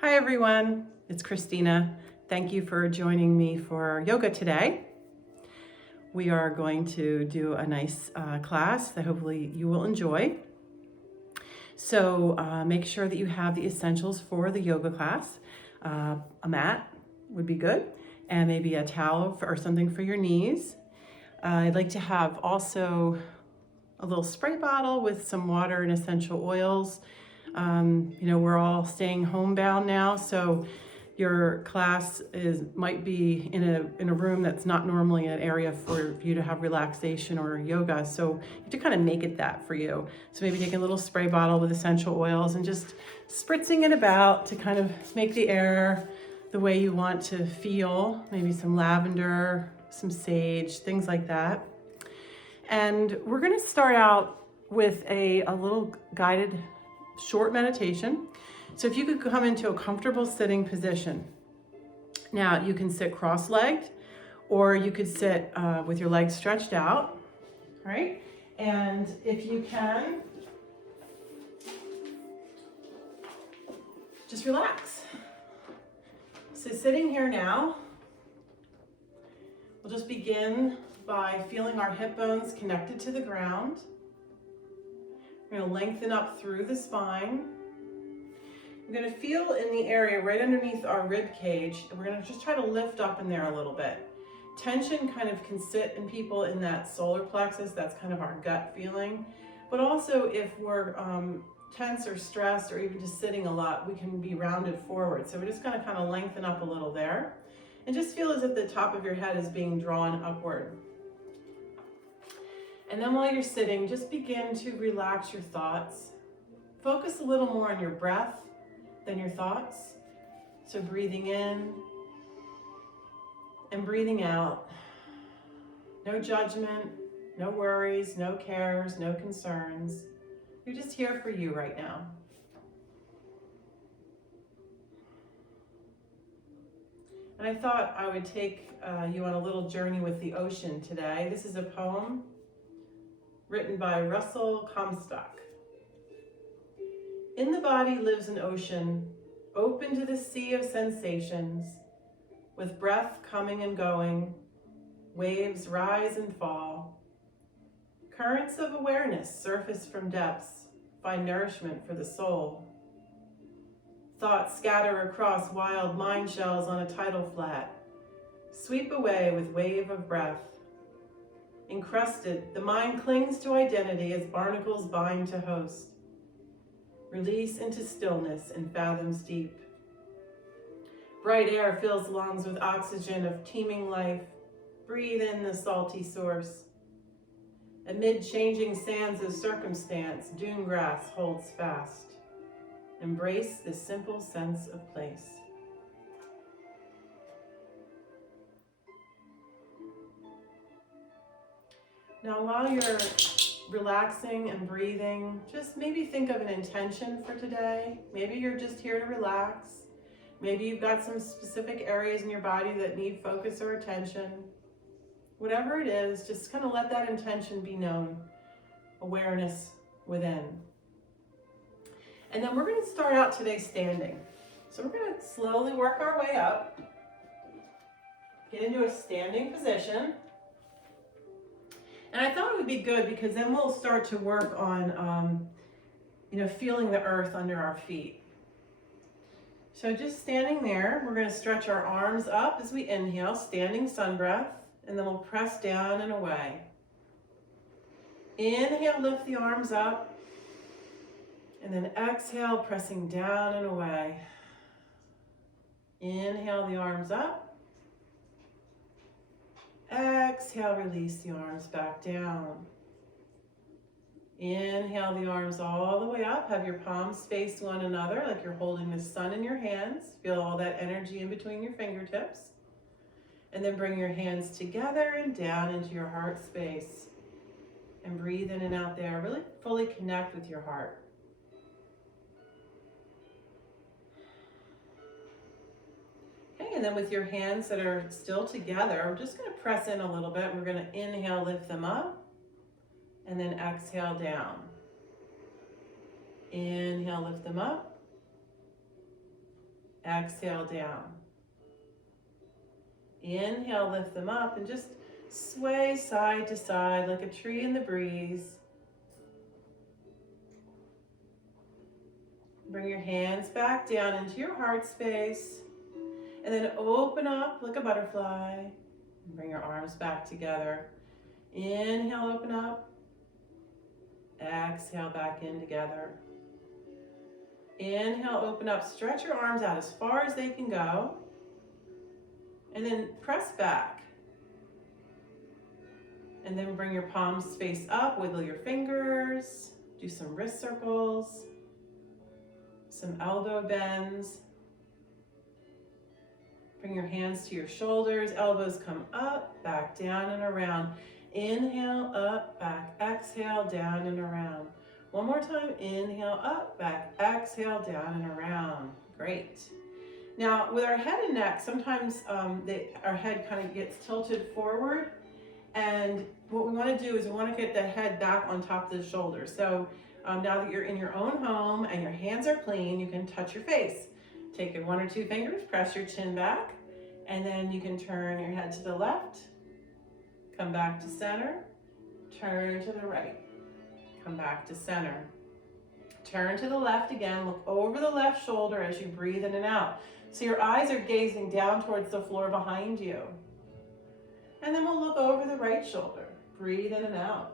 Hi everyone, it's Christina. Thank you for joining me for yoga today. We are going to do a nice class that hopefully you will enjoy. So make sure that you have the essentials for the yoga class. A mat would be good, and maybe a towel or something for your knees. I'd like to have also a little spray bottle with some water and essential oils. We're all staying homebound now, so your class might be in a room that's not normally an area for you to have relaxation or yoga. So you have to kind of make it that for you. So maybe take a little spray bottle with essential oils and just spritzing it about to kind of make the air the way you want to feel. Maybe some lavender, some sage, things like that. And we're going to start out with a little guided short meditation. So if you could come into a comfortable sitting position. Now you can sit cross-legged, or you could sit with your legs stretched out, right? And if you can, just relax. So sitting here now, we'll just begin by feeling our hip bones connected to the ground. We're going to lengthen up through the spine. We're going to feel in the area right underneath our rib cage, and we're going to just try to lift up in there a little bit. Tension kind of can sit in people in that solar plexus. That's kind of our gut feeling. But also if we're tense or stressed or even just sitting a lot, we can be rounded forward. So we're just going to kind of lengthen up a little there. And just feel as if the top of your head is being drawn upward. And then while you're sitting, just begin to relax your thoughts. Focus a little more on your breath than your thoughts. So breathing in and breathing out. No judgment, no worries, no cares, no concerns. You're just here for you right now. And I thought I would take you on a little journey with the ocean today. This is a poem written by Russell Comstock. In the body lives an ocean, open to the sea of sensations, with breath coming and going, waves rise and fall. Currents of awareness surface from depths, find nourishment for the soul. Thoughts scatter across wild mind shells on a tidal flat, sweep away with wave of breath. Encrusted, the mind clings to identity as barnacles bind to host. Release into stillness and fathoms deep. Bright air fills lungs with oxygen of teeming life. Breathe in the salty source. Amid changing sands of circumstance, dune grass holds fast. Embrace this simple sense of place. Now while you're relaxing and breathing, just maybe think of an intention for today. Maybe you're just here to relax. Maybe you've got some specific areas in your body that need focus or attention. Whatever it is, just kind of let that intention be known. Awareness within. And then we're going to start out today standing. So we're going to slowly work our way up. Get into a standing position. And I thought it would be good because then we'll start to work on, feeling the earth under our feet. So just standing there, we're going to stretch our arms up as we inhale, standing sun breath, and then we'll press down and away. Inhale, lift the arms up, and then exhale, pressing down and away. Inhale the arms up. Exhale, release the arms back down. Inhale the arms all the way up. Have your palms face one another like you're holding the sun in your hands. Feel all that energy in between your fingertips. And then bring your hands together and down into your heart space. And breathe in and out there. Really fully connect with your heart. Okay, and then with your hands that are still together, we're just going to press in a little bit. We're going to inhale, lift them up, and then exhale down. Inhale, lift them up, Exhale down. Inhale, lift them up and just sway side to side like a tree in the breeze. Bring your hands back down into your heart space and then open up like a butterfly. Bring your arms back together. Inhale, open up. Exhale, back in together. Inhale, open up. Stretch your arms out as far as they can go. And then press back. And then bring your palms face up, wiggle your fingers, do some wrist circles, some elbow bends. Bring your hands to your shoulders, elbows come up, back, down, and around. Inhale, up, back, exhale, down, and around. One more time, inhale, up, back, exhale, down, and around. Great. Now, with our head and neck, sometimes our head kind of gets tilted forward. And what we want to do is we want to get the head back on top of the shoulders. So now that you're in your own home and your hands are clean, you can touch your face. Take your 1 or 2 fingers, press your chin back, and then you can turn your head to the left, come back to center, turn to the right, come back to center. Turn to the left again, look over the left shoulder as you breathe in and out. So your eyes are gazing down towards the floor behind you. And then we'll look over the right shoulder. Breathe in and out.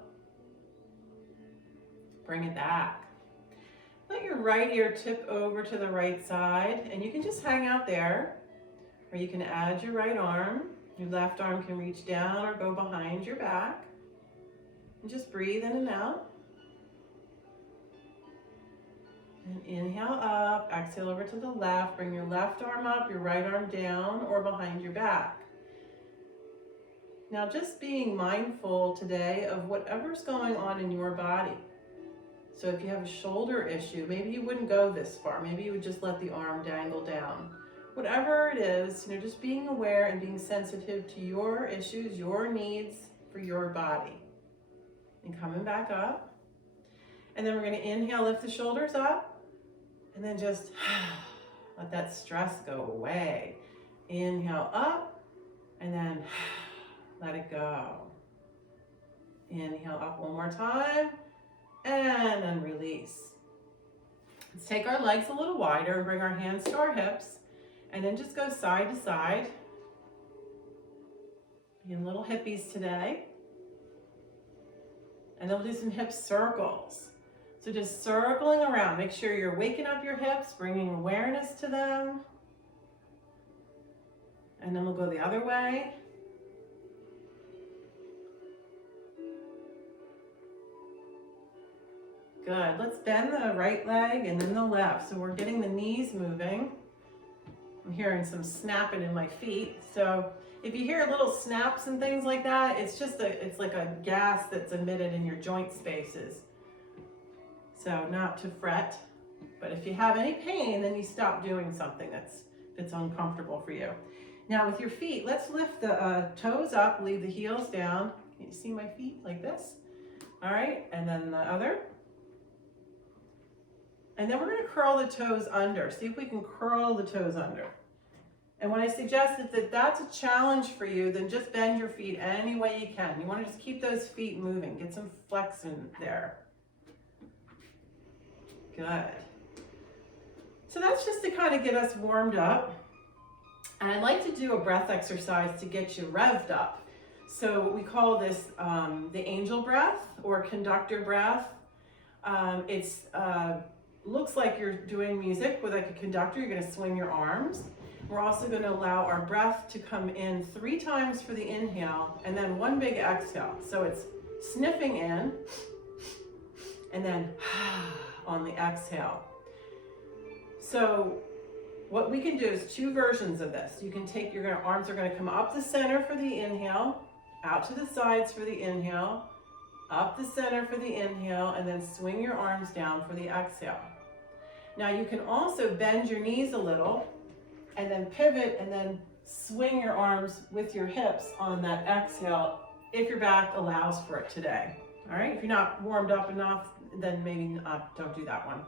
Bring it back. Let your right ear tip over to the right side, and you can just hang out there, or you can add your right arm. Your left arm can reach down or go behind your back. And just breathe in and out. And inhale up, exhale over to the left. Bring your left arm up, your right arm down or behind your back. Now just being mindful today of whatever's going on in your body. So if you have a shoulder issue, maybe you wouldn't go this far. Maybe you would just let the arm dangle down. Whatever it is, just being aware and being sensitive to your issues, your needs for your body. And coming back up. And then we're going to inhale, lift the shoulders up. And then just let that stress go away. Inhale up. And then let it go. Inhale up one more time. And then release. Let's take our legs a little wider and bring our hands to our hips. And then just go side to side. Being little hippies today. And then we'll do some hip circles. So just circling around. Make sure you're waking up your hips, bringing awareness to them. And then we'll go the other way. Good. Let's bend the right leg and then the left. So we're getting the knees moving. I'm hearing some snapping in my feet. So if you hear little snaps and things like that, it's like a gas that's emitted in your joint spaces. So not to fret, but if you have any pain, then you stop doing something that's uncomfortable for you. Now with your feet, let's lift the toes up, leave the heels down. Can you see my feet like this? All right, and then the other. And then we're going to curl the toes under. See if we can curl the toes under. And when I suggest that that's a challenge for you, then just bend your feet any way you can. You want to just keep those feet moving. Get some flex in there. Good. So that's just to kind of get us warmed up. And I'd like to do a breath exercise to get you revved up. So we call this the angel breath or conductor breath. It's looks like you're doing music with like a conductor. You're going to swing your arms. We're also going to allow our breath to come in 3 times for the inhale and then 1 big exhale. So it's sniffing in and then on the exhale. So what we can do is 2 versions of this. You can take your arms are going to come up the center for the inhale, out to the sides for the inhale, up the center for the inhale, and then swing your arms down for the exhale. Now you can also bend your knees a little and then pivot and then swing your arms with your hips on that exhale if your back allows for it today. All right, if you're not warmed up enough, then maybe don't do that one.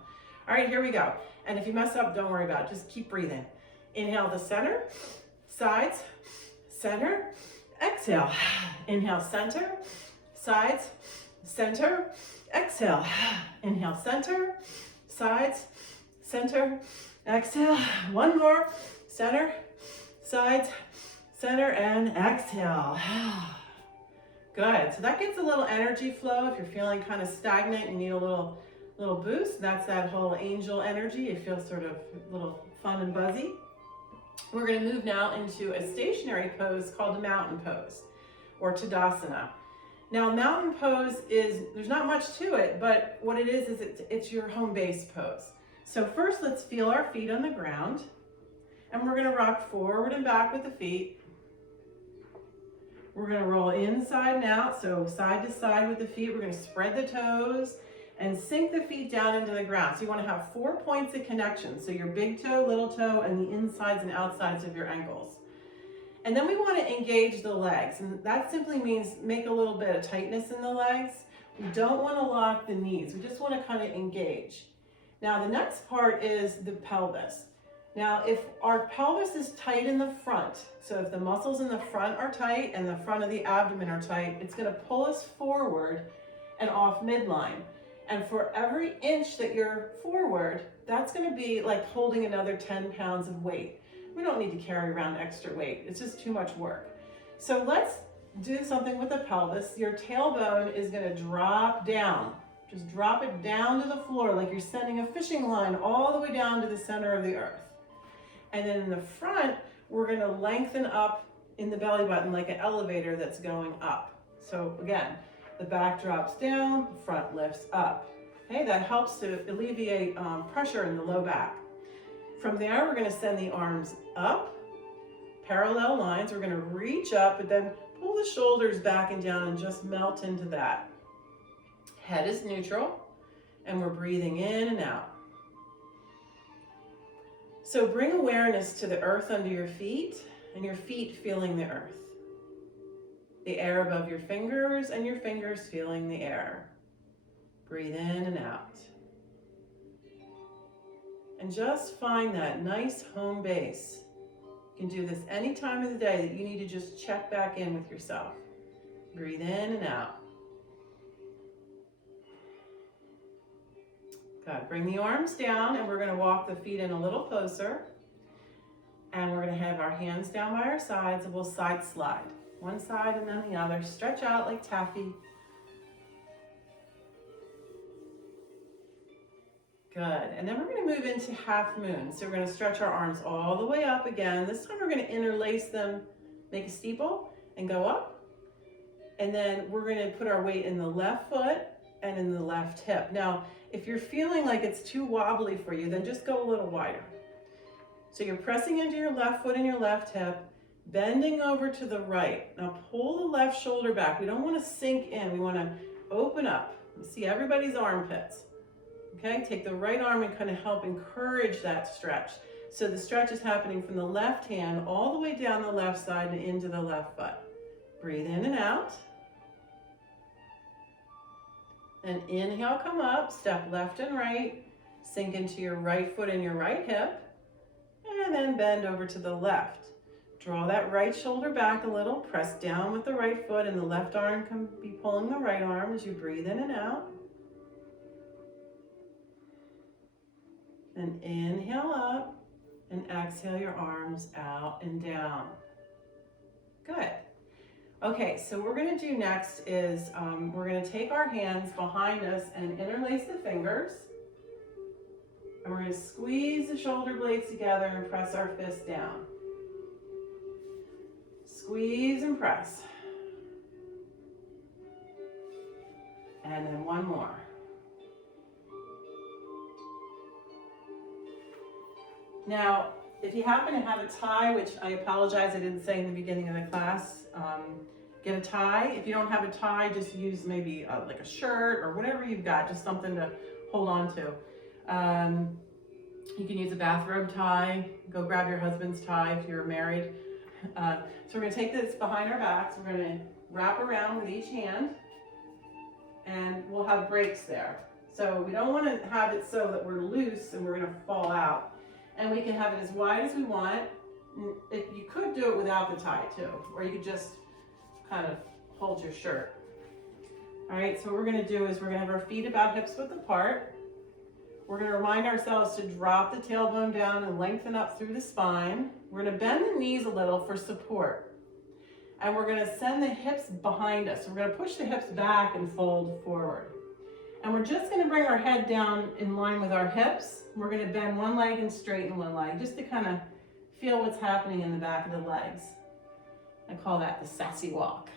All right, here we go. And if you mess up, don't worry about it. Just keep breathing. Inhale to center, sides, center, exhale. Inhale, center, sides, center, exhale. Inhale, center, sides, center, exhale. One more, center, sides, center, and exhale. Good, so that gets a little energy flow. If you're feeling kind of stagnant, you need a little boost. That's that whole angel energy. It feels sort of a little fun and buzzy. We're going to move now into a stationary pose called the mountain pose or Tadasana. Now, mountain pose there's not much to it, but what it is it's your home base pose. So first, let's feel our feet on the ground, and we're going to rock forward and back with the feet. We're going to roll inside and out, so side to side with the feet. We're going to spread the toes and sink the feet down into the ground. So you want to have 4 points of connection. So your big toe, little toe, and the insides and outsides of your ankles. And then we want to engage the legs. And that simply means make a little bit of tightness in the legs. We don't want to lock the knees. We just want to kind of engage. Now the next part is the pelvis. Now if our pelvis is tight in the front, so if the muscles in the front are tight and the front of the abdomen are tight, it's going to pull us forward and off midline. And for every inch that you're forward, that's going to be like holding another 10 pounds of weight. We don't need to carry around extra weight. It's just too much work. So let's do something with the pelvis. Your tailbone is going to drop down. Just drop it down to the floor like you're sending a fishing line all the way down to the center of the earth. And then in the front, we're going to lengthen up in the belly button like an elevator that's going up. So again, the back drops down, the front lifts up. Okay, that helps to alleviate pressure in the low back. From there, we're going to send the arms up, parallel lines. We're going to reach up, but then pull the shoulders back and down and just melt into that. Head is neutral, and we're breathing in and out. So bring awareness to the earth under your feet, and your feet feeling the earth. The air above your fingers, and your fingers feeling the air. Breathe in and out. And just find that nice home base. You can do this any time of the day that you need to just check back in with yourself. Breathe in and out. Good. Bring the arms down, and we're going to walk the feet in a little closer. And we're going to have our hands down by our sides, and we'll side slide. One side and then the other. Stretch out like taffy. Good. And then we're going to move into half moon. So we're going to stretch our arms all the way up again. This time we're going to interlace them, make a steeple, and go up. And then we're going to put our weight in the left foot and in the left hip. Now, if you're feeling like it's too wobbly for you, then just go a little wider. So you're pressing into your left foot and your left hip, bending over to the right. Now pull the left shoulder back. We don't want to sink in. We want to open up. See everybody's armpits. Okay, take the right arm and kind of help encourage that stretch. So the stretch is happening from the left hand all the way down the left side and into the left foot. Breathe in and out. And inhale, come up, step left and right, sink into your right foot and your right hip, and then bend over to the left. Draw that right shoulder back a little, press down with the right foot, and the left arm can be pulling the right arm as you breathe in and out. And inhale up, and exhale your arms out and down. Good. Okay, so what we're going to do next is we're going to take our hands behind us and interlace the fingers. And we're going to squeeze the shoulder blades together and press our fists down. Squeeze and press. And then one more. Now, if you happen to have a tie, which I apologize, I didn't say in the beginning of the class, get a tie. If you don't have a tie, just use maybe like a shirt or whatever you've got, just something to hold on to. You can use a bathrobe tie. Go grab your husband's tie if you're married. So we're going to take this behind our backs. We're going to wrap around with each hand, and we'll have breaks there. So we don't want to have it so that we're loose and we're going to fall out. And we can have it as wide as we want. You could do it without the tie too, or you could just kind of hold your shirt. All right, so what we're gonna do is we're gonna have our feet about hips width apart. We're gonna remind ourselves to drop the tailbone down and lengthen up through the spine. We're gonna bend the knees a little for support. And we're gonna send the hips behind us. So we're gonna push the hips back and fold forward. And we're just gonna bring our head down in line with our hips. We're gonna bend one leg and straighten one leg, just to kind of feel what's happening in the back of the legs. I call that the sassy walk.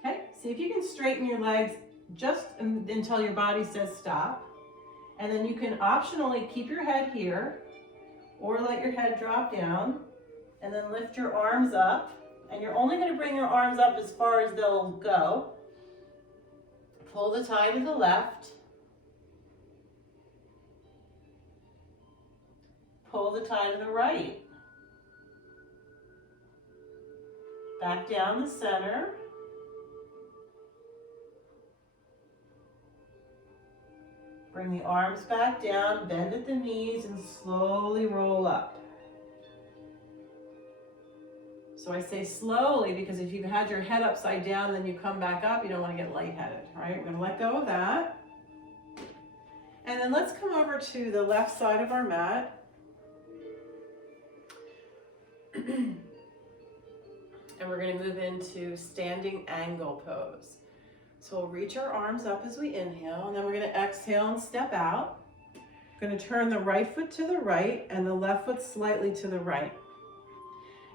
Okay, see if you can straighten your legs just until your body says stop. And then you can optionally keep your head here, or let your head drop down, and then lift your arms up. And you're only gonna bring your arms up as far as they'll go. Pull the tie to the left. Pull the tie to the right. Back down the center. Bring the arms back down, bend at the knees, and slowly roll up. So I say slowly because if you've had your head upside down, then you come back up, you don't want to get lightheaded, right? We're going to let go of that. And then let's come over to the left side of our mat. And we're going to move into standing angle pose. So we'll reach our arms up as we inhale, and then we're going to exhale and step out. We're going to turn the right foot to the right and the left foot slightly to the right.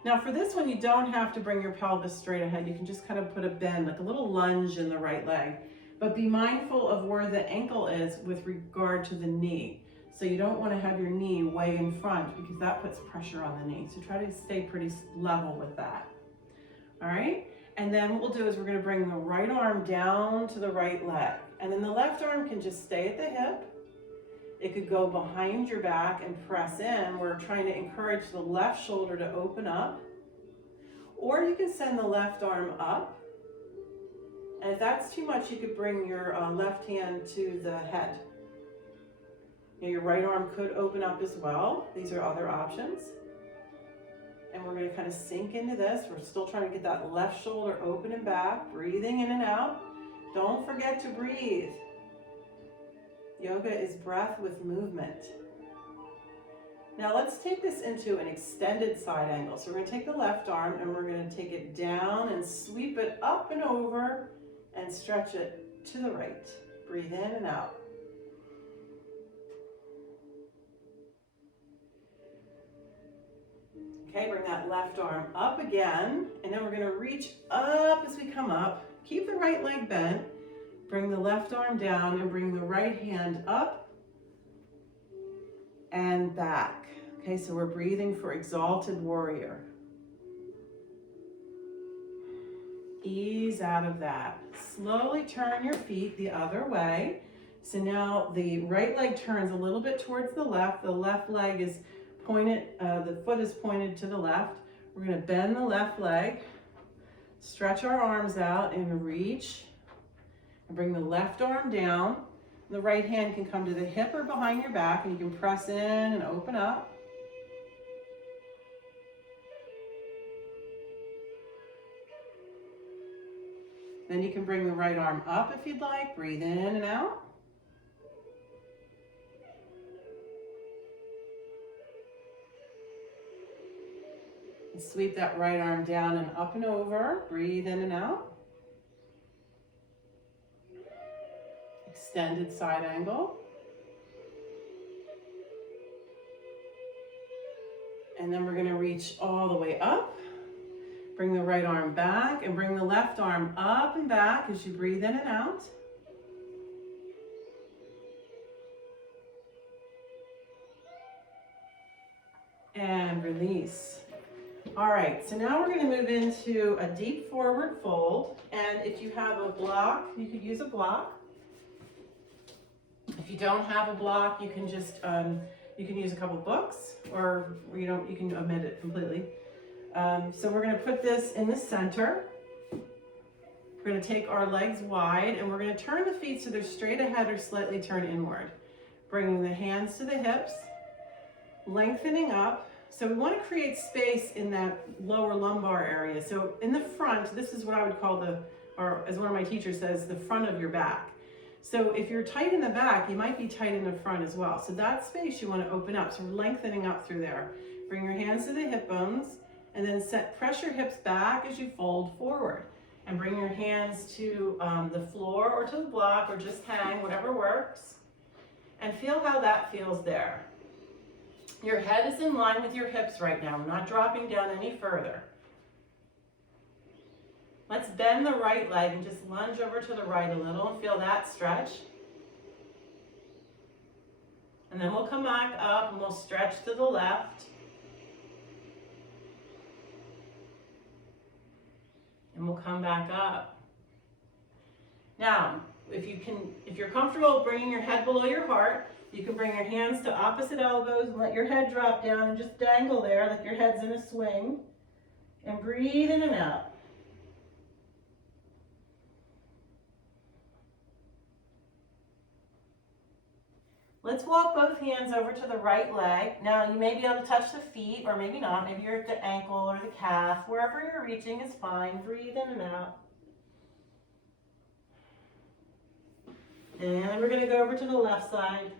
Now for this one, you don't have to bring your pelvis straight ahead. You can just kind of put a bend, like a little lunge in the right leg. But be mindful of where the ankle is with regard to the knee. So you don't want to have your knee way in front because that puts pressure on the knee. So try to stay pretty level with that. All right? And then what we'll do is we're going to bring the right arm down to the right leg. And then the left arm can just stay at the hip. It could go behind your back and press in. We're trying to encourage the left shoulder to open up. Or you can send the left arm up. And if that's too much, you could bring your left hand to the head. Your right arm could open up as well. These are other options. And we're going to kind of sink into this. We're still trying to get that left shoulder open and back, breathing in and out. Don't forget to breathe. Yoga is breath with movement. Now let's take this into an extended side angle. So we're going to take the left arm and we're going to take it down and sweep it up and over and stretch it to the right. Breathe in and out. Okay, bring that left arm up again, and then we're going to reach up as we come up. Keep the right leg bent. Bring the left arm down and bring the right hand up and back. Okay, so we're breathing for exalted warrior. Ease out of that. Slowly turn your feet the other way. So now the right leg turns a little bit towards the left leg is pointed, the foot is pointed to the left. We're going to bend the left leg, stretch our arms out and reach, and bring the left arm down. The right hand can come to the hip or behind your back, and you can press in and open up. Then you can bring the right arm up if you'd like. Breathe in and out. And sweep that right arm down and up and over. Breathe in and out. Extended side angle. And then we're going to reach all the way up. Bring the right arm back and bring the left arm up and back as you breathe in and out. And release. All right, so now we're going to move into a deep forward fold. And if you have a block, you could use a block. If you don't have a block, you can just you can use a couple books, or you can omit it completely. So we're going to put this in the center. We're going to take our legs wide, and we're going to turn the feet so they're straight ahead or slightly turn inward. bringing the hands to the hips, lengthening up. So we want to create space in that lower lumbar area. So in the front, this is what I would call or as one of my teachers says, the front of your back. So if you're tight in the back, you might be tight in the front as well. So that space you want to open up. So we're lengthening up through there. Bring your hands to the hip bones and then press your hips back as you fold forward. And bring your hands to the floor or to the block or just hang, whatever works. And feel how that feels there. Your head is in line with your hips right now. We're not dropping down any further. Let's bend the right leg and just lunge over to the right a little and feel that stretch. And then we'll come back up and we'll stretch to the left. And we'll come back up. Now, if you're comfortable bringing your head below your heart, you can bring your hands to opposite elbows and let your head drop down and just dangle there like your head's in a swing. And breathe in and out. Let's walk both hands over to the right leg. Now you may be able to touch the feet or maybe not. Maybe you're at the ankle or the calf. Wherever you're reaching is fine. Breathe in and out. And we're going to go over to the left side.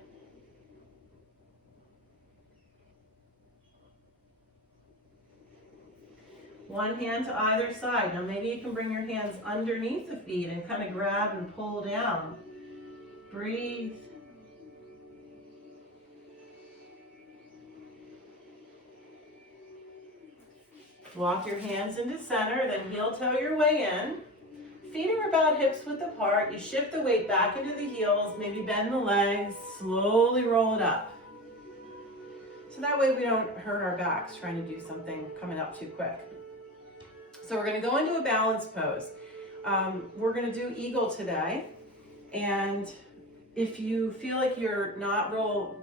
One hand to either side. Now maybe you can bring your hands underneath the feet and kind of grab and pull down. Breathe. Walk your hands into center, then heel toe your way in. Feet are about hips width apart. You shift the weight back into the heels, maybe bend the legs, slowly roll it up. So that way we don't hurt our backs trying to do something coming up too quick. So we're going to go into a balance pose. We're going to do eagle today. And if you feel like you're not real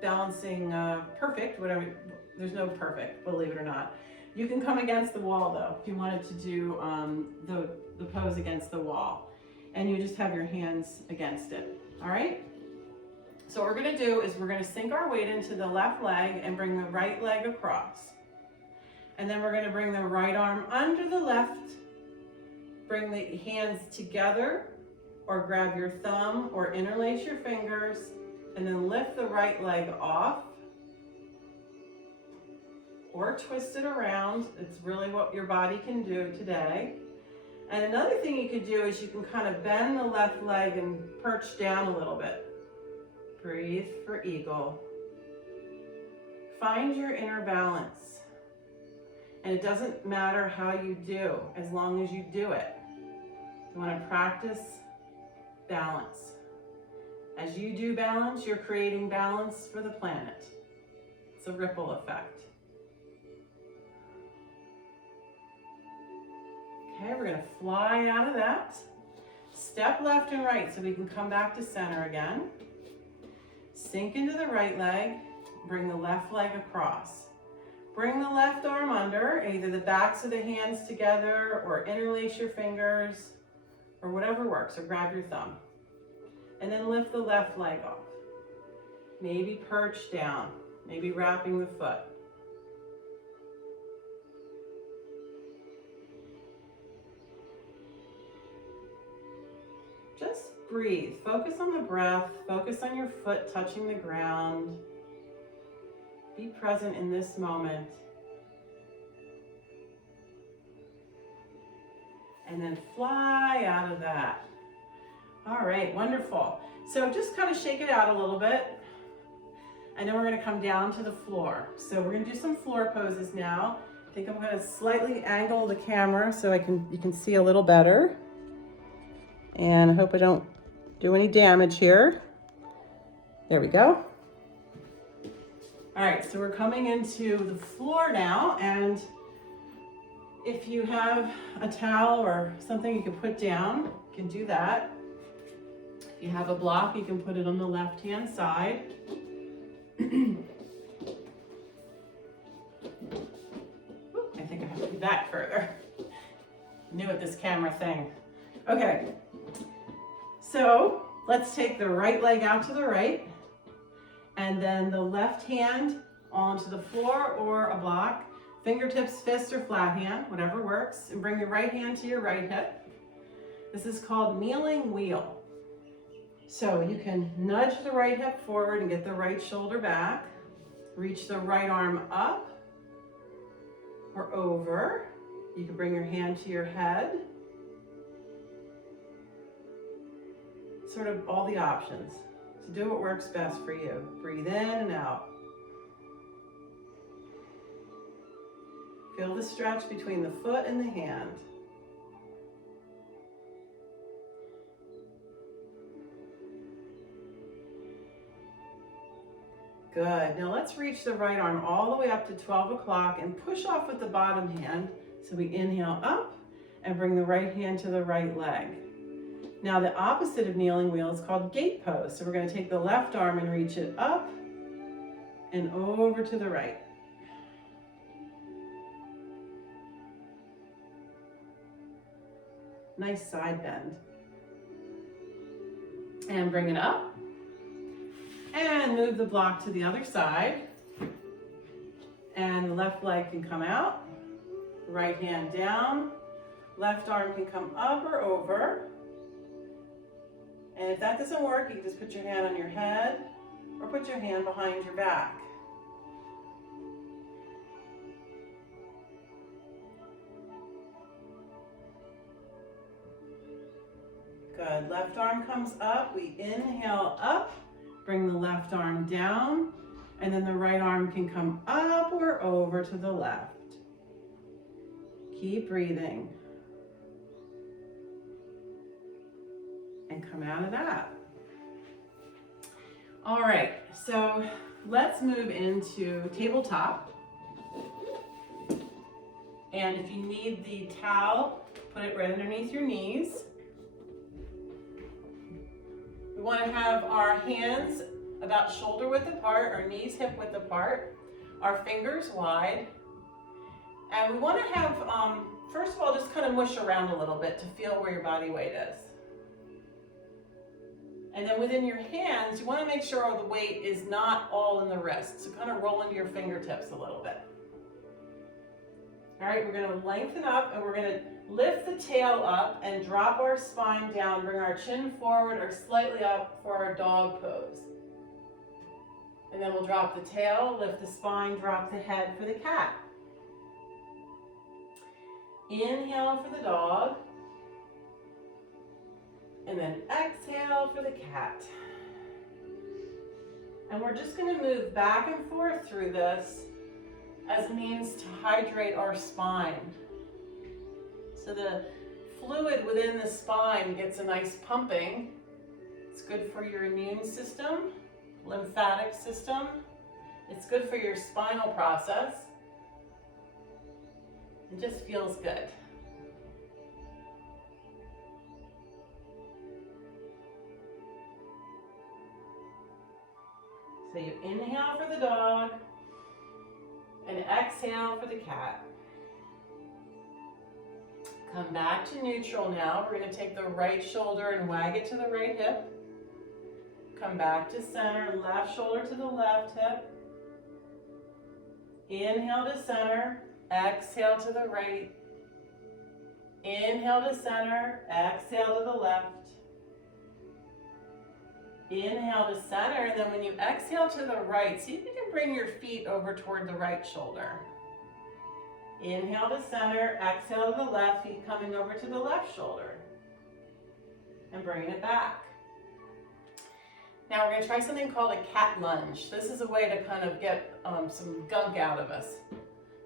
balancing perfect, whatever, there's no perfect, believe it or not. You can come against the wall though, if you wanted to do the pose against the wall. And you just have your hands against it, all right? So what we're gonna do is we're gonna sink our weight into the left leg and bring the right leg across. And then we're gonna bring the right arm under the left, bring the hands together, or grab your thumb or interlace your fingers, and then lift the right leg off. Or twist it around. It's really what your body can do today. And another thing you could do is you can kind of bend the left leg and perch down a little bit. Breathe for eagle. Find your inner balance. And it doesn't matter how you do, as long as you do it. You want to practice balance. As you do balance, you're creating balance for the planet. It's a ripple effect. Okay, we're going to fly out of that. Step left and right so we can come back to center again. Sink into the right leg. Bring the left leg across. Bring the left arm under, either the backs of the hands together or interlace your fingers or whatever works, or grab your thumb. And then lift the left leg off. Maybe perch down, maybe wrapping the foot. Just breathe. Focus on the breath. Focus on your foot touching the ground. Be present in this moment. And then fly out of that. All right, wonderful. So just kind of shake it out a little bit. And then we're going to come down to the floor. So we're going to do some floor poses now. I think I'm going to slightly angle the camera so you can see a little better. And I hope I don't do any damage here. There we go. All right, so we're coming into the floor now, and if you have a towel or something you can put down, you can do that. If you have a block, you can put it on the left-hand side. I think I have to be back further. New at this camera thing. Okay, so let's take the right leg out to the right. And then the left hand onto the floor or a block. Fingertips, fist, or flat hand, whatever works. And bring your right hand to your right hip. This is called kneeling wheel. So you can nudge the right hip forward and get the right shoulder back. Reach the right arm up or over. You can bring your hand to your head. Sort of all the options. So do what works best for you. Breathe in and out. Feel the stretch between the foot and the hand. Good. Now let's reach the right arm all the way up to 12 o'clock and push off with the bottom hand. So we inhale up and bring the right hand to the right leg. Now the opposite of kneeling wheel is called gate pose. So we're going to take the left arm and reach it up and over to the right. Nice side bend. And bring it up. And move the block to the other side. And the left leg can come out. Right hand down. Left arm can come up or over. And if that doesn't work, you can just put your hand on your head or put your hand behind your back. Good. Left arm comes up. We inhale up. Bring the left arm down, and then the right arm can come up or over to the left. Keep breathing. And come out of that. All right, so let's move into tabletop. And if you need the towel, put it right underneath your knees. We want to have our hands about shoulder width apart, our knees hip width apart, our fingers wide. And we want to have, first of all, just kind of mush around a little bit to feel where your body weight is. And then within your hands, you want to make sure the weight is not all in the wrist. So kind of roll into your fingertips a little bit. All right, we're going to lengthen up and we're going to lift the tail up and drop our spine down. Bring our chin forward or slightly up for our dog pose. And then we'll drop the tail, lift the spine, drop the head for the cat. Inhale for the dog. And then exhale for the cat. And we're just going to move back and forth through this as a means to hydrate our spine. So the fluid within the spine gets a nice pumping. It's good for your immune system, lymphatic system. It's good for your spinal process. It just feels good. So you inhale for the dog and exhale for the cat. Come back to neutral now. We're going to take the right shoulder and wag it to the right hip. Come back to center, left shoulder to the left hip. Inhale to center, exhale to the right. Inhale to center, exhale to the left. Inhale to center, and then when you exhale to the right, see if you can bring your feet over toward the right shoulder. Inhale to center, exhale to the left, feet coming over to the left shoulder. And bringing it back. Now we're going to try something called a cat lunge. This is a way to kind of get some gunk out of us.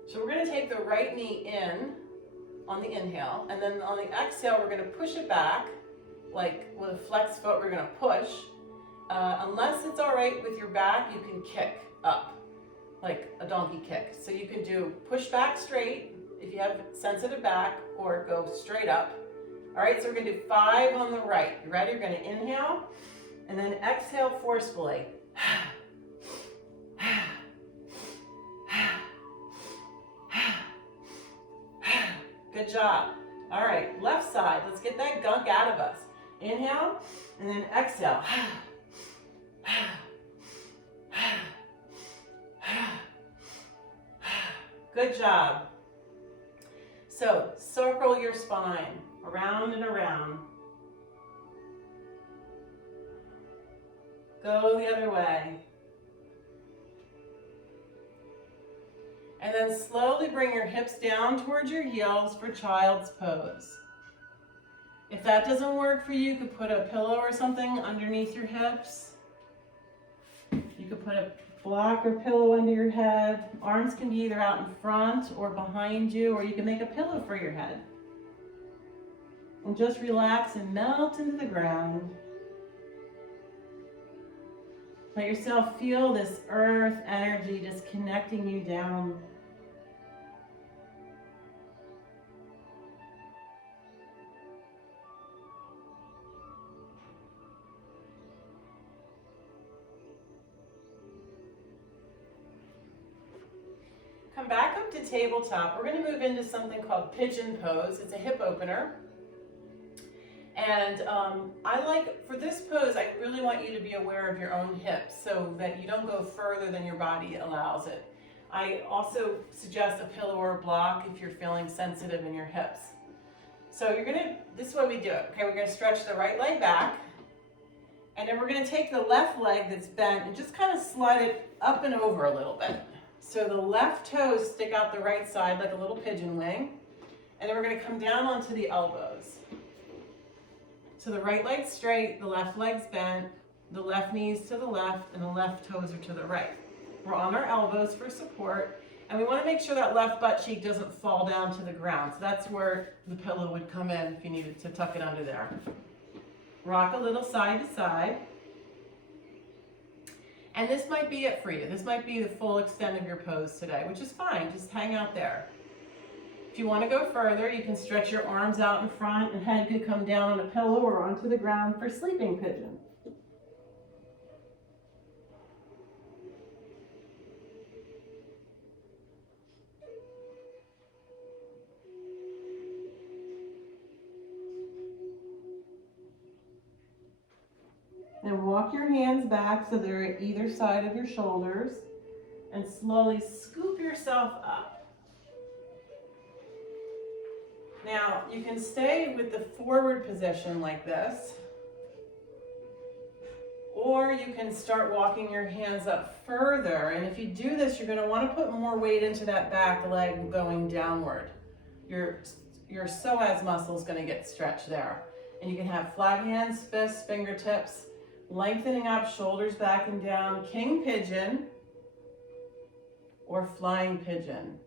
So we're going to take the right knee in on the inhale, and then on the exhale we're going to push it back, like with a flex foot we're going to push. Unless it's all right with your back, you can kick up, like a donkey kick. So you can do push back straight if you have sensitive back, or go straight up. All right, so we're going to do 5 on the right. You ready? You're going to inhale and then exhale forcefully. Good job. All right, left side. Let's get that gunk out of us. Inhale and then exhale. Good job. So circle your spine around and around. Go the other way. And then slowly bring your hips down towards your heels for child's pose. If that doesn't work for you, you could put a pillow or something underneath your hips. You could put a block or pillow under your head. Arms can be either out in front or behind you, or you can make a pillow for your head. And just relax and melt into the ground. Let yourself feel this earth energy just connecting you down. Come back up to tabletop. We're going to move into something called Pigeon Pose. It's a hip opener. And for this pose, I really want you to be aware of your own hips so that you don't go further than your body allows it. I also suggest a pillow or a block if you're feeling sensitive in your hips. So this is what we do it. Okay, we're going to stretch the right leg back. And then we're going to take the left leg that's bent and just kind of slide it up and over a little bit. So the left toes stick out the right side like a little pigeon wing. And then we're going to come down onto the elbows. So the right leg's straight, the left leg's bent, the left knee's to the left, and the left toes are to the right. We're on our elbows for support, and we want to make sure that left butt cheek doesn't fall down to the ground. So that's where the pillow would come in if you needed to tuck it under there. Rock a little side to side. And this might be it for you. This might be the full extent of your pose today, which is fine. Just hang out there. If you want to go further, you can stretch your arms out in front and head could come down on a pillow or onto the ground for sleeping pigeon. And walk your hands back so they're at either side of your shoulders and slowly scoop yourself up. Now, you can stay with the forward position like this, or you can start walking your hands up further. And if you do this, you're going to want to put more weight into that back leg going downward. Your psoas muscle is going to get stretched there. And you can have flat hands, fists, fingertips, lengthening up, shoulders back and down, king pigeon, or flying pigeon.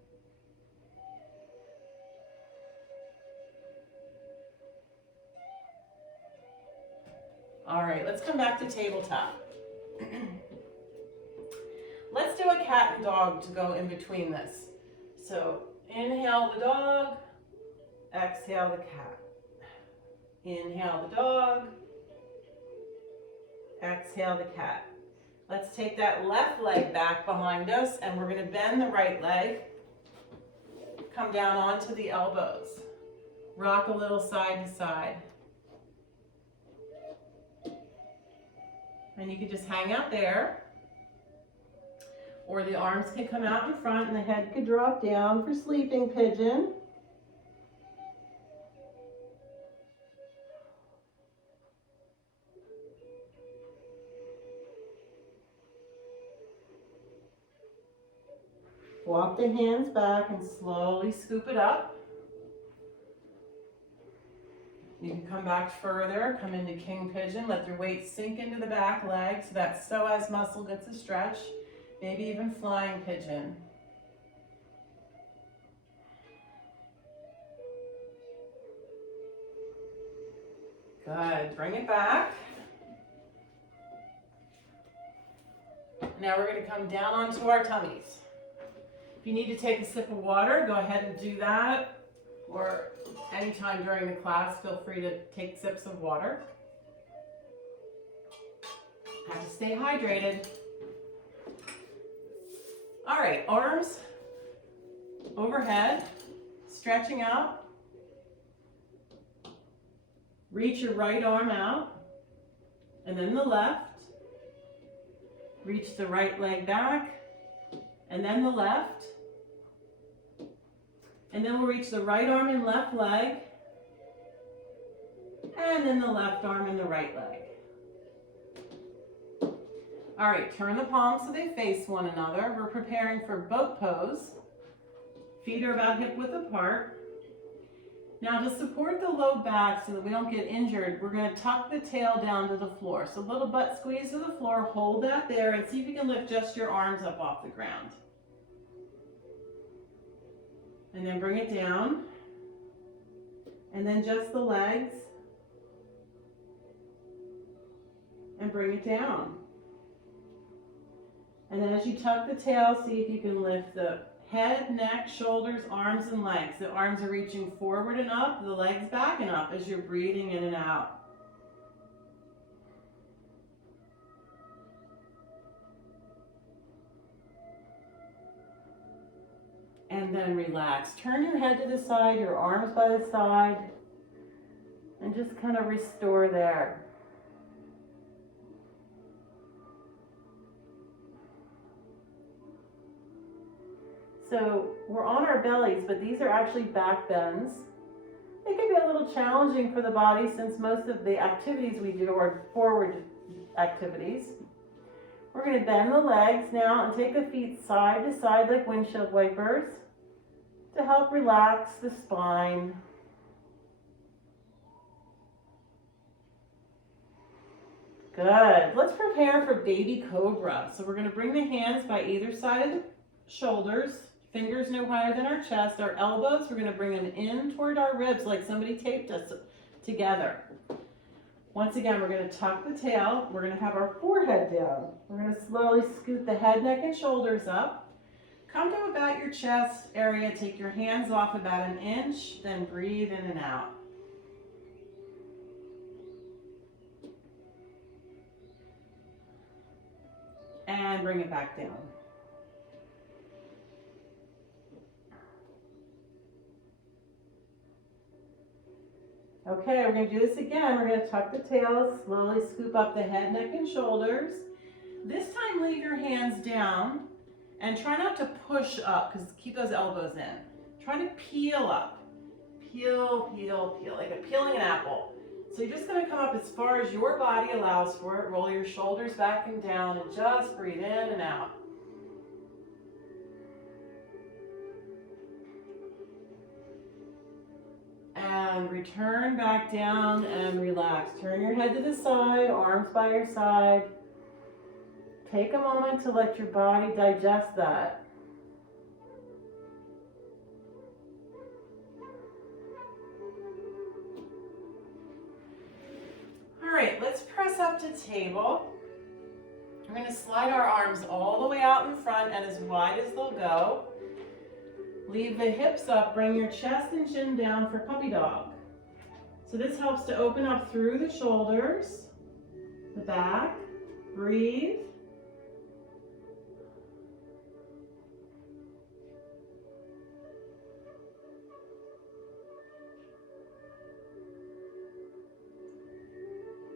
All right, let's come back to tabletop. Let's do a cat and dog to go in between this. So inhale the dog, exhale the cat. Inhale the dog, exhale the cat. Let's take that left leg back behind us and we're going to bend the right leg. Come down onto the elbows. Rock a little side to side. And you can just hang out there. Or the arms can come out in front and the head could drop down for sleeping pigeon. Walk the hands back and slowly scoop it up. You can come back further, come into king pigeon, let your weight sink into the back leg so that psoas muscle gets a stretch, maybe even flying pigeon. Good, bring it back. Now we're going to come down onto our tummies. If you need to take a sip of water, go ahead and do that. Or anytime during the class, feel free to take sips of water. Have to stay hydrated. All right, arms overhead, stretching out. Reach your right arm out, and then the left. Reach the right leg back, and then the left. And then we'll reach the right arm and left leg, and then the left arm and the right leg. All right, turn the palms so they face one another. We're preparing for boat pose. Feet are about hip width apart. Now to support the low back so that we don't get injured, we're going to tuck the tail down to the floor. So a little butt squeeze to the floor, hold that there, and see if you can lift just your arms up off the ground. And then bring it down. And then just the legs. And bring it down. And then as you tuck the tail, see if you can lift the head, neck, shoulders, arms, and legs. The arms are reaching forward and up, the legs back and up as you're breathing in and out. And then relax. Turn your head to the side, your arms by the side, and just kind of restore there. So we're on our bellies, but these are actually back bends. They can be a little challenging for the body since most of the activities we do are forward activities. We're going to bend the legs now and take the feet side to side like windshield wipers to help relax the spine. Good. Let's prepare for baby cobra. So we're going to bring the hands by either side of the shoulders. Fingers no higher than our chest. Our elbows, we're going to bring them in toward our ribs like somebody taped us together. Once again, we're going to tuck the tail. We're going to have our forehead down. We're going to slowly scoot the head, neck, and shoulders up. Come to about your chest area. Take your hands off about an inch. Then breathe in and out. And bring it back down. Okay, we're going to do this again. We're going to tuck the tail, slowly scoop up the head, neck, and shoulders. This time leave your hands down and try not to push up because keep those elbows in. Try to peel up. Peel, peel, peel, like peeling an apple. So you're just going to come up as far as your body allows for it. Roll your shoulders back and down and just breathe in and out. And return back down and relax. Turn your head to the side, arms by your side. Take a moment to let your body digest that. All right, let's press up to table. We're going to slide our arms all the way out in front and as wide as they'll go. Leave the hips up, bring your chest and chin down for puppy dog. So this helps to open up through the shoulders, the back, breathe.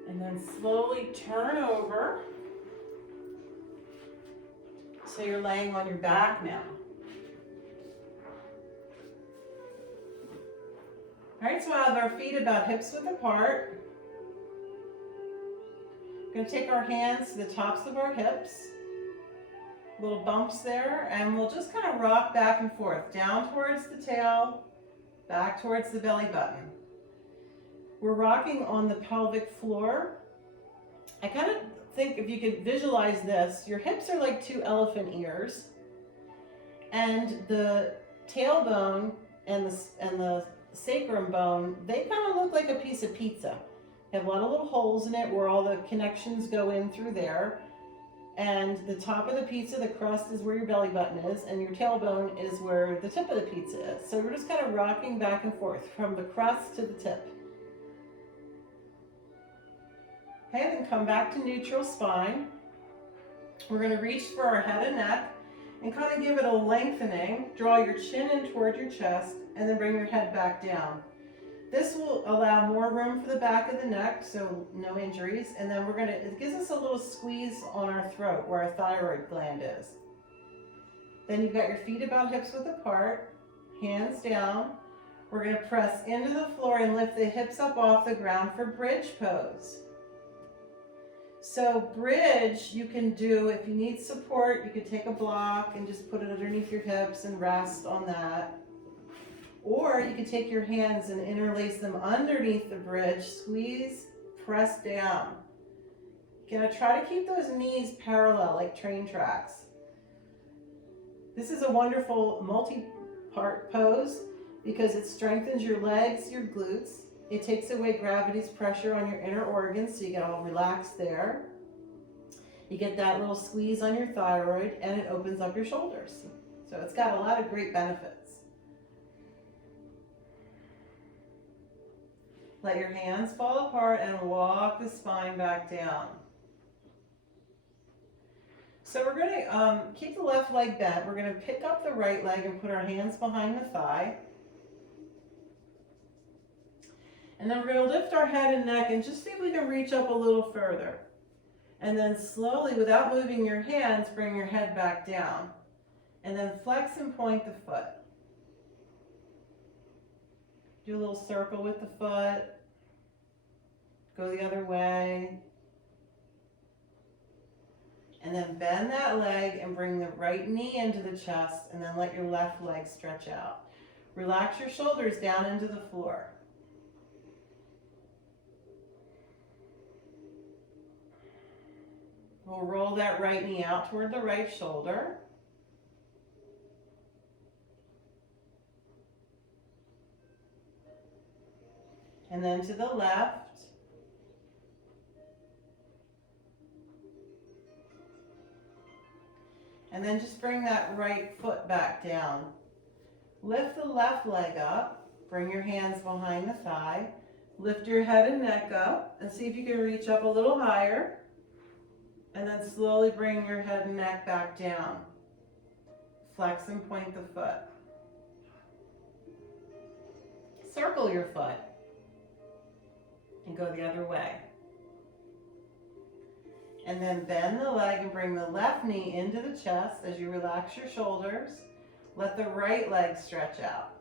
And then slowly turn over. So you're laying on your back now. All right, so we'll have our feet about hips width apart. We're going to take our hands to the tops of our hips. Little bumps there, and we'll just kind of rock back and forth, down towards the tail, back towards the belly button. We're rocking on the pelvic floor. I kind of think if you could visualize this, your hips are like two elephant ears, and the tailbone and the sacrum bone, they kind of look like a piece of pizza. They have a lot of little holes in it where all the connections go in through there. And the top of the pizza, the crust is where your belly button is, and your tailbone is where the tip of the pizza is. So we're just kind of rocking back and forth from the crust to the tip. Okay, then come back to neutral spine. We're going to reach for our head and neck and kind of give it a lengthening. Draw your chin in toward your chest and then bring your head back down. This will allow more room for the back of the neck, so no injuries. And then it gives us a little squeeze on our throat where our thyroid gland is. Then you've got your feet about hips width apart, hands down. We're going to press into the floor and lift the hips up off the ground for bridge pose. So bridge you can do, if you need support, you could take a block and just put it underneath your hips and rest on that. Or you can take your hands and interlace them underneath the bridge, squeeze, press down. You're going to try to keep those knees parallel like train tracks. This is a wonderful multi-part pose because it strengthens your legs, your glutes. It takes away gravity's pressure on your inner organs, so you get all relaxed there. You get that little squeeze on your thyroid, and it opens up your shoulders. So it's got a lot of great benefits. Let your hands fall apart and walk the spine back down. So we're going to keep the left leg bent. We're going to pick up the right leg and put our hands behind the thigh. And then we're going to lift our head and neck and just see if we can reach up a little further. And then slowly, without moving your hands, bring your head back down. And then flex and point the foot. Do a little circle with the foot. Go the other way. And then bend that leg and bring the right knee into the chest, and then let your left leg stretch out. Relax your shoulders down into the floor. We'll roll that right knee out toward the right shoulder. And then to the left. And then just bring that right foot back down. Lift the left leg up. Bring your hands behind the thigh. Lift your head and neck up and see if you can reach up a little higher. And then slowly bring your head and neck back down. Flex and point the foot. Circle your foot and go the other way. And then bend the leg and bring the left knee into the chest as you relax your shoulders. Let the right leg stretch out.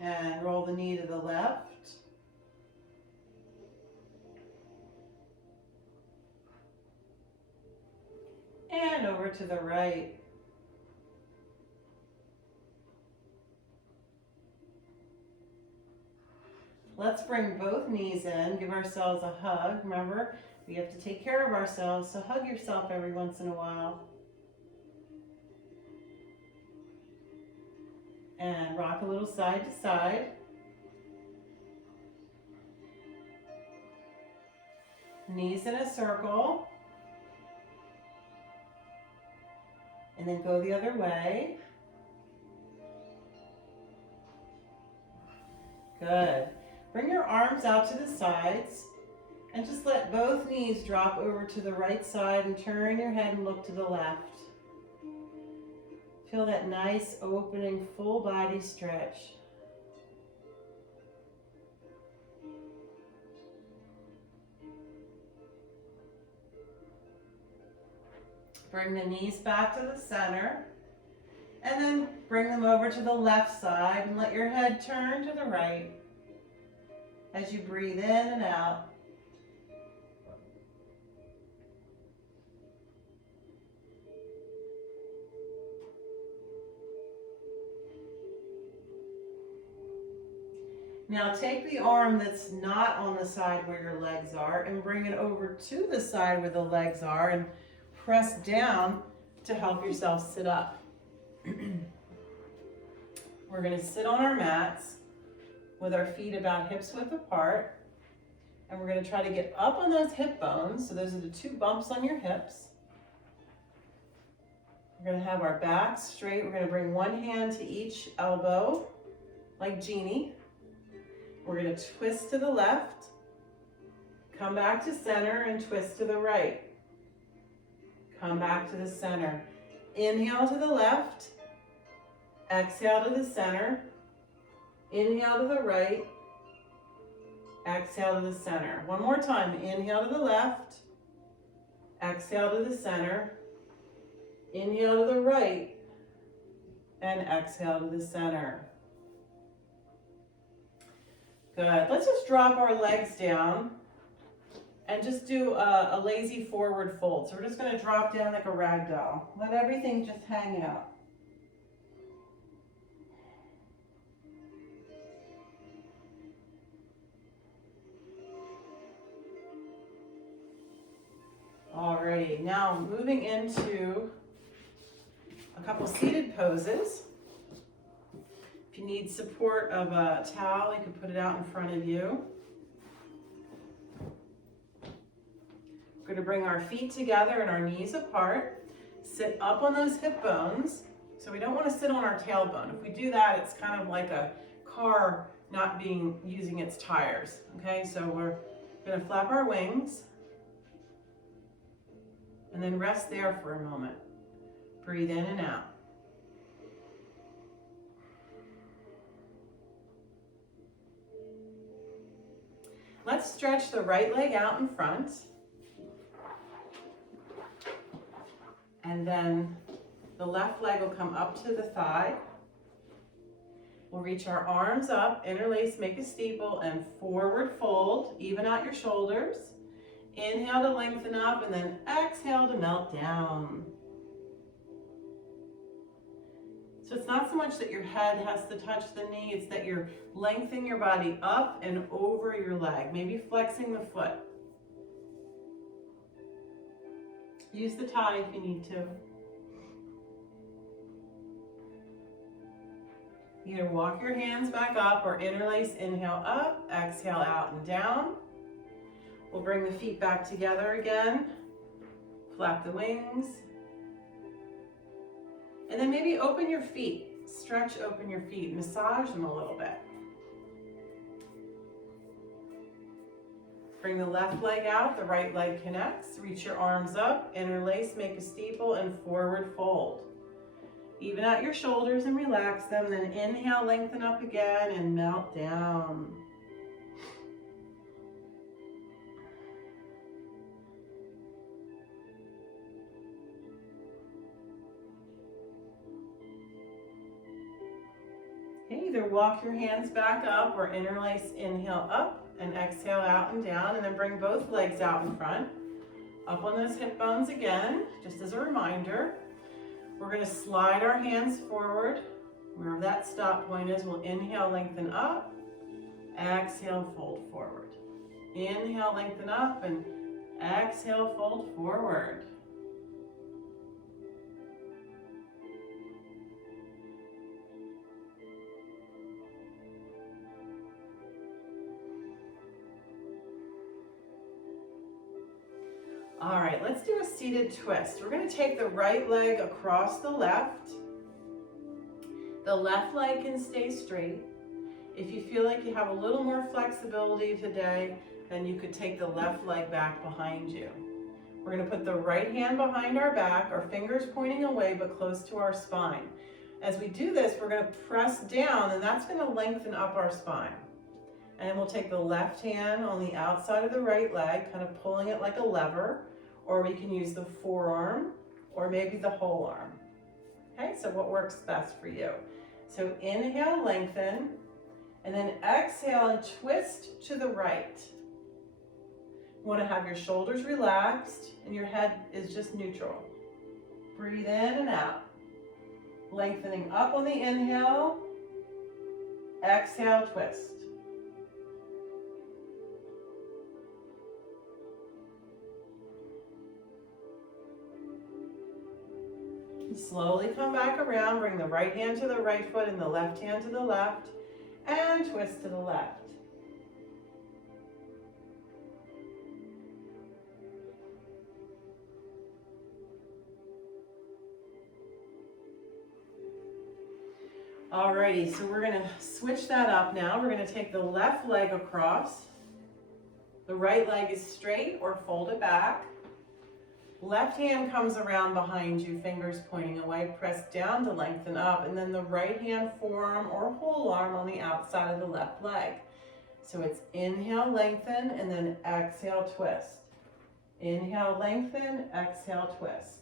And roll the knee to the left. And over to the right. Let's bring both knees in, give ourselves a hug. Remember, we have to take care of ourselves, so hug yourself every once in a while. And rock a little side to side. Knees in a circle. And then go the other way. Good. Bring your arms out to the sides and just let both knees drop over to the right side and turn your head and look to the left. Feel that nice opening full body stretch. Bring the knees back to the center and then bring them over to the left side and let your head turn to the right as you breathe in and out. Now take the arm that's not on the side where your legs are and bring it over to the side where the legs are and press down to help yourself sit up. We're going to sit on our mats with our feet about hips width apart, and we're going to try to get up on those hip bones. So those are the two bumps on your hips. We're going to have our backs straight. We're going to bring one hand to each elbow like Genie. We're going to twist to the left, come back to center, and twist to the right. Come back to the center. Inhale to the left, exhale to the center, inhale to the right, exhale to the center. One more time. Inhale to the left, Exhale to the center. Inhale to the right. And exhale to the center. Good. Let's just drop our legs down and just do a lazy forward fold. So we're just going to drop down like a rag doll. Let everything just hang out. Alrighty, now moving into a couple seated poses. If you need support of a towel, you can put it out in front of you. We're going to bring our feet together and our knees apart. Sit up on those hip bones. So we don't want to sit on our tailbone. If we do that, it's kind of like a car not using its tires. Okay, so we're going to flap our wings and then rest there for a moment. Breathe in and out. Let's stretch the right leg out in front. And then the left leg will come up to the thigh. We'll reach our arms up, interlace, make a steeple, and forward fold. Even out your shoulders. Inhale to lengthen up, and then exhale to melt down. So it's not so much that your head has to touch the knee, it's that you're lengthening your body up and over your leg, maybe flexing the foot. Use the tie if you need to. Either walk your hands back up or interlace, inhale up, exhale out and down. We'll bring the feet back together again. Flap the wings. And then maybe open your feet. Stretch open your feet. Massage them a little bit. Bring the left leg out, the right leg connects. Reach your arms up, interlace, make a steeple, and forward fold. Even out your shoulders and relax them. Then inhale, lengthen up again, and melt down. Either walk your hands back up or interlace, inhale up and exhale out and down, and then bring both legs out in front. Up on those hip bones again, just as a reminder. We're going to slide our hands forward. Wherever that stop point is, we'll inhale, lengthen up. Exhale, fold forward. Inhale, lengthen up, and exhale, fold forward. All right, let's do a seated twist. We're going to take the right leg across the left. The left leg can stay straight. If you feel like you have a little more flexibility today, then you could take the left leg back behind you. We're going to put the right hand behind our back, our fingers pointing away but close to our spine. As we do this, we're going to press down, and that's going to lengthen up our spine. And then we'll take the left hand on the outside of the right leg, kind of pulling it like a lever, or we can use the forearm or maybe the whole arm. Okay, so what works best for you? So inhale, lengthen, and then exhale and twist to the right. You want to have your shoulders relaxed and your head is just neutral. Breathe in and out. Lengthening up on the inhale, exhale, twist. Slowly come back around, bring the right hand to the right foot and the left hand to the left, and twist to the left. Alrighty, so we're going to switch that up now. We're going to take the left leg across. The right leg is straight or fold it back. Left hand comes around behind you, fingers pointing away, press down to lengthen up, and then the right hand forearm or whole arm on the outside of the left leg. So it's inhale, lengthen, and then exhale, twist. Inhale, lengthen. Exhale, twist.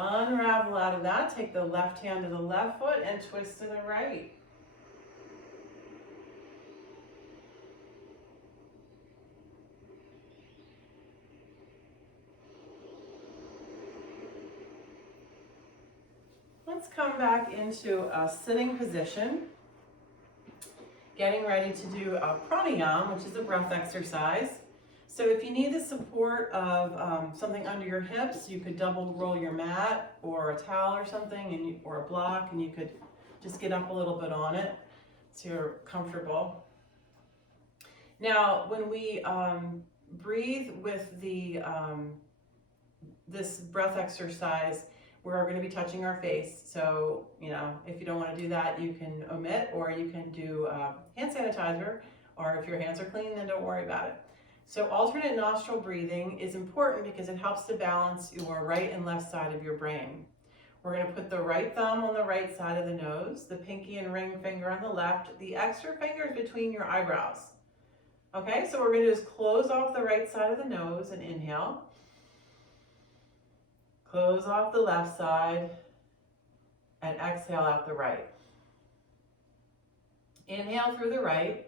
Unravel out of that. Take the left hand to the left foot and twist to the right. Let's come back into a sitting position. Getting ready to do a pranayama, which is a breath exercise. So if you need the support of something under your hips, you could double roll your mat or a towel or something, or a block, and you could just get up a little bit on it so you're comfortable. Now, when we breathe with the this breath exercise, we're going to be touching our face. So, if you don't want to do that, you can omit, or you can do hand sanitizer, or if your hands are clean, then don't worry about it. So alternate nostril breathing is important because it helps to balance your right and left side of your brain. We're going to put the right thumb on the right side of the nose, the pinky and ring finger on the left, the extra fingers between your eyebrows. Okay, so what we're going to do is close off the right side of the nose and inhale. Close off the left side and exhale out the right. Inhale through the right.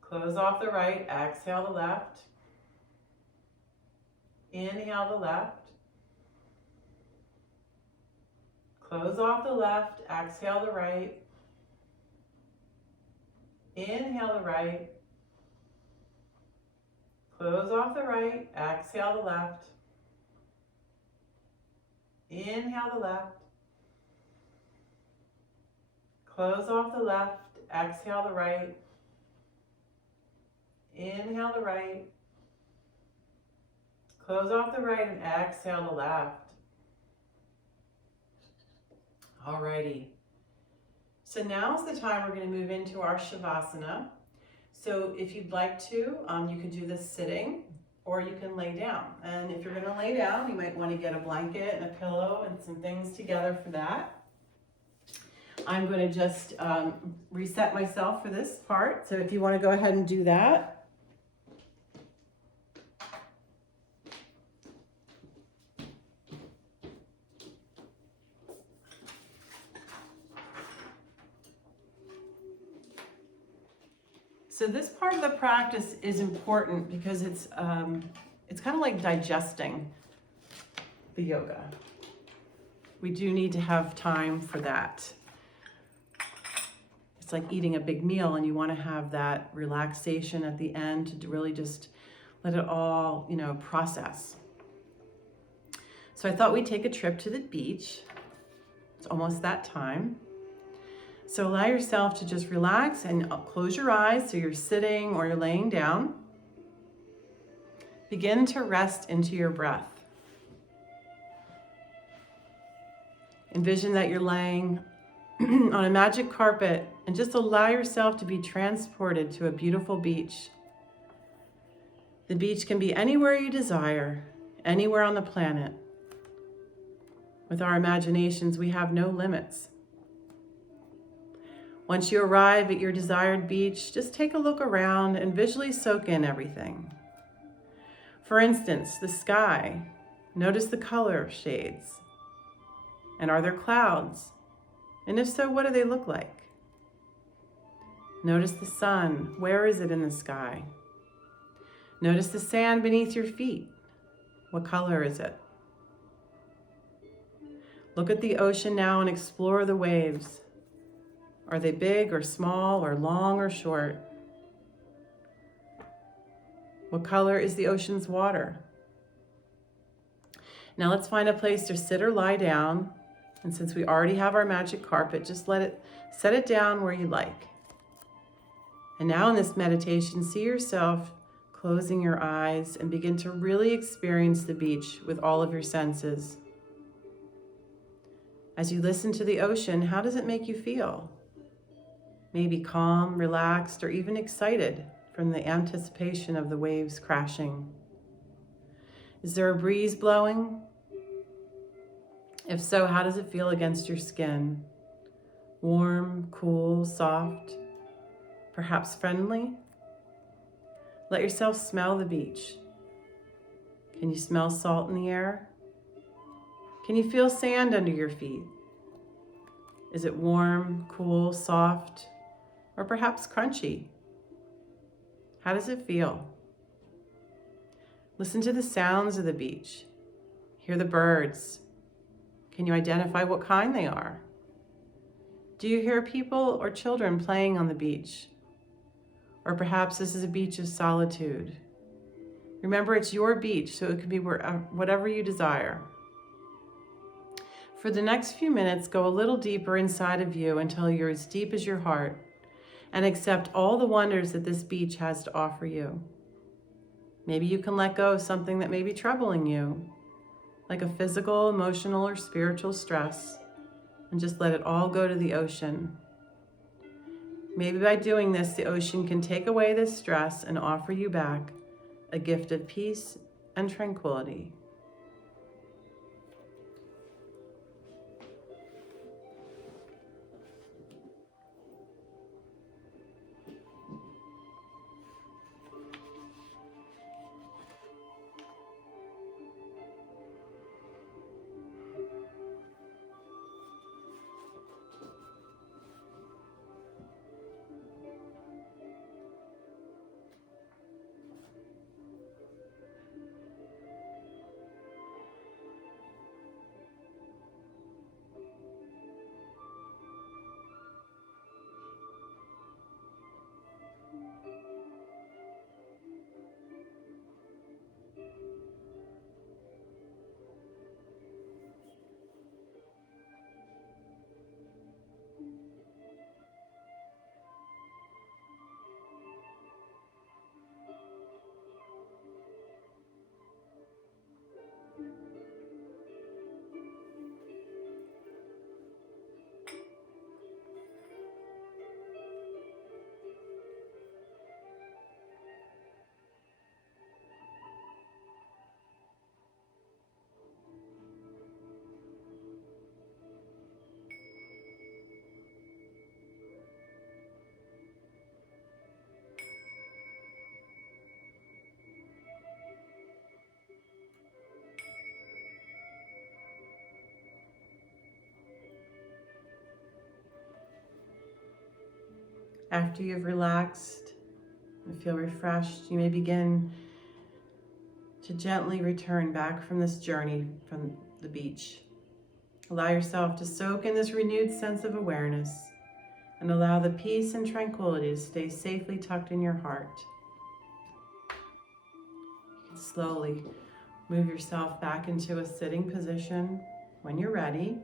Close off the right, exhale the left. Inhale the left. Close off the left, exhale the right. Inhale the right. Close off the right, exhale the left. Inhale the left. Close off the left, exhale the right. Inhale the right. Close off the right and exhale the left. Alrighty. So now's the time we're going to move into our Shavasana. So if you'd like to, you can do this sitting, or you can lay down. And if you're going to lay down, you might want to get a blanket and a pillow and some things together for that. I'm going to just reset myself for this part. So if you want to go ahead and do that. So this part of the practice is important because it's kind of like digesting the yoga. We do need to have time for that. It's like eating a big meal, and you want to have that relaxation at the end to really just let it all, process. So I thought we'd take a trip to the beach. It's almost that time. So allow yourself to just relax and close your eyes so you're sitting or you're laying down. Begin to rest into your breath. Envision that you're laying on a magic carpet and just allow yourself to be transported to a beautiful beach. The beach can be anywhere you desire, anywhere on the planet. With our imaginations, we have no limits. Once you arrive at your desired beach, just take a look around and visually soak in everything. For instance, the sky. Notice the color shades. And are there clouds? And if so, what do they look like? Notice the sun. Where is it in the sky? Notice the sand beneath your feet. What color is it? Look at the ocean now and explore the waves. Are they big or small or long or short? What color is the ocean's water? Now let's find a place to sit or lie down. And since we already have our magic carpet, just set it down where you like. And now in this meditation, see yourself closing your eyes and begin to really experience the beach with all of your senses. As you listen to the ocean, how does it make you feel? Maybe calm, relaxed, or even excited from the anticipation of the waves crashing. Is there a breeze blowing? If so, how does it feel against your skin? Warm, cool, soft, perhaps friendly? Let yourself smell the beach. Can you smell salt in the air? Can you feel sand under your feet? Is it warm, cool, soft, or perhaps crunchy? How does it feel? Listen to the sounds of the beach. Hear the birds. Can you identify what kind they are? Do you hear people or children playing on the beach? Or perhaps this is a beach of solitude. Remember, it's your beach, so it can be whatever you desire. For the next few minutes, go a little deeper inside of you until you're as deep as your heart, and accept all the wonders that this beach has to offer you. Maybe you can let go of something that may be troubling you, like a physical, emotional, or spiritual stress, and just let it all go to the ocean. Maybe by doing this, the ocean can take away this stress and offer you back a gift of peace and tranquility. After you've relaxed and feel refreshed, you may begin to gently return back from this journey from the beach. Allow yourself to soak in this renewed sense of awareness and allow the peace and tranquility to stay safely tucked in your heart. You can slowly move yourself back into a sitting position when you're ready.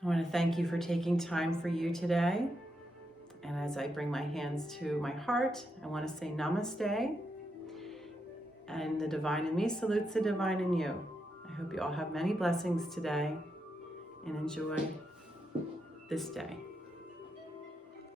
I want to thank you for taking time for you today. And as I bring my hands to my heart, I want to say namaste. And the divine in me salutes the divine in you. I hope you all have many blessings today and enjoy this day.